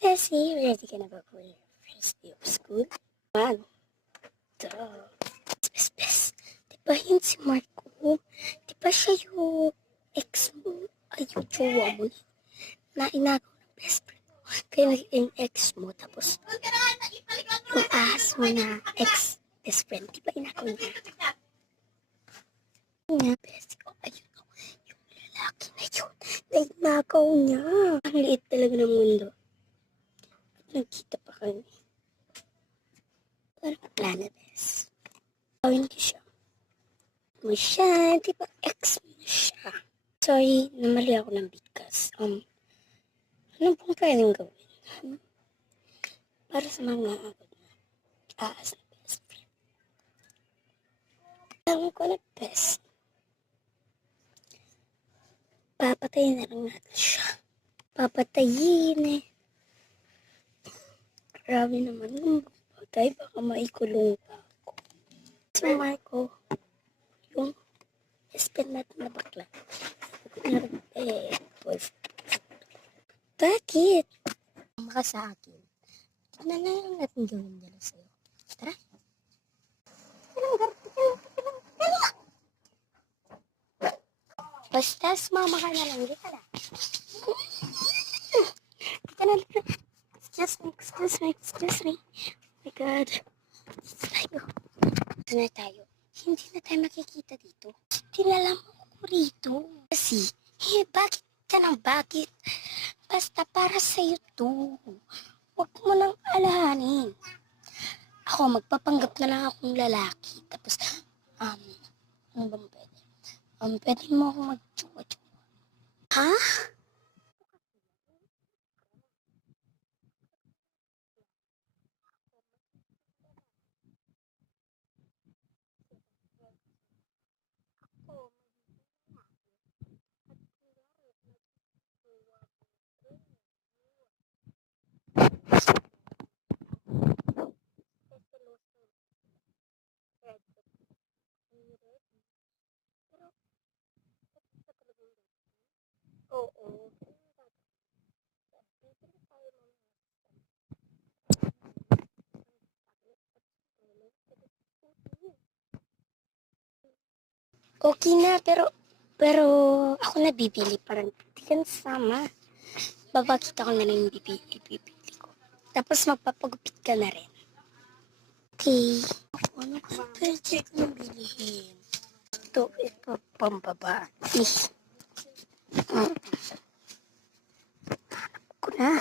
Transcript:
Bessie, ready ka na ba for your first day of school? Man, duh. Bes. Diba yun si Marco? Diba siya yung ex mo? Ay, yung jowa mo na inagaw ng best friend mo. Kaya naging ex mo, tapos yung ahas mo na ex-best friend, diba inagaw niya? Nga, Bessie, ayun o. Yung lalaki na yun, na inagaw niya. Ang liit talaga ng mundo. Nagkita pa kami. Parang plana, Bes. Gawin ko siya. Mo siya, di ba ex mo siya? Sorry, namali ako ng bigkas. Ano pong pwedeng gawin? Para sa mga aas na best friend. Alam ko na best. Papatayin na lang natin siya. Papatayin eh. Grabe naman yung patay. Baka maikulong pa ako. Si Marco, yung best friend natin na bakla. Boyfriend. Bakit? Maka sa akin. Ano na lang natin gawin nila sa'yo? Tara. Basta sumama ka na lang. Di ka na. Di ka na. Excuse me. Oh my God. Dito na tayo. Hindi na tayo makikita dito. Tinala mo ko rito. Kasi, bakit ka nang bakit? Basta para sa'yo to. Huwag mo nang alahanin. Ako, magpapanggap na lang akong lalaki. Tapos, ano bang pwede? Pwede mo akong mag-tsuwa-tsuwa. Ha? Oo. Okay na, pero ako na bibili. Parang di ka nasama. Babakita ko na lang yung bibili ko. Tapos magpapagupit ka na rin. Okay. Ano ka pwede kong bilihin? Ito pambaba. Hanap ko na.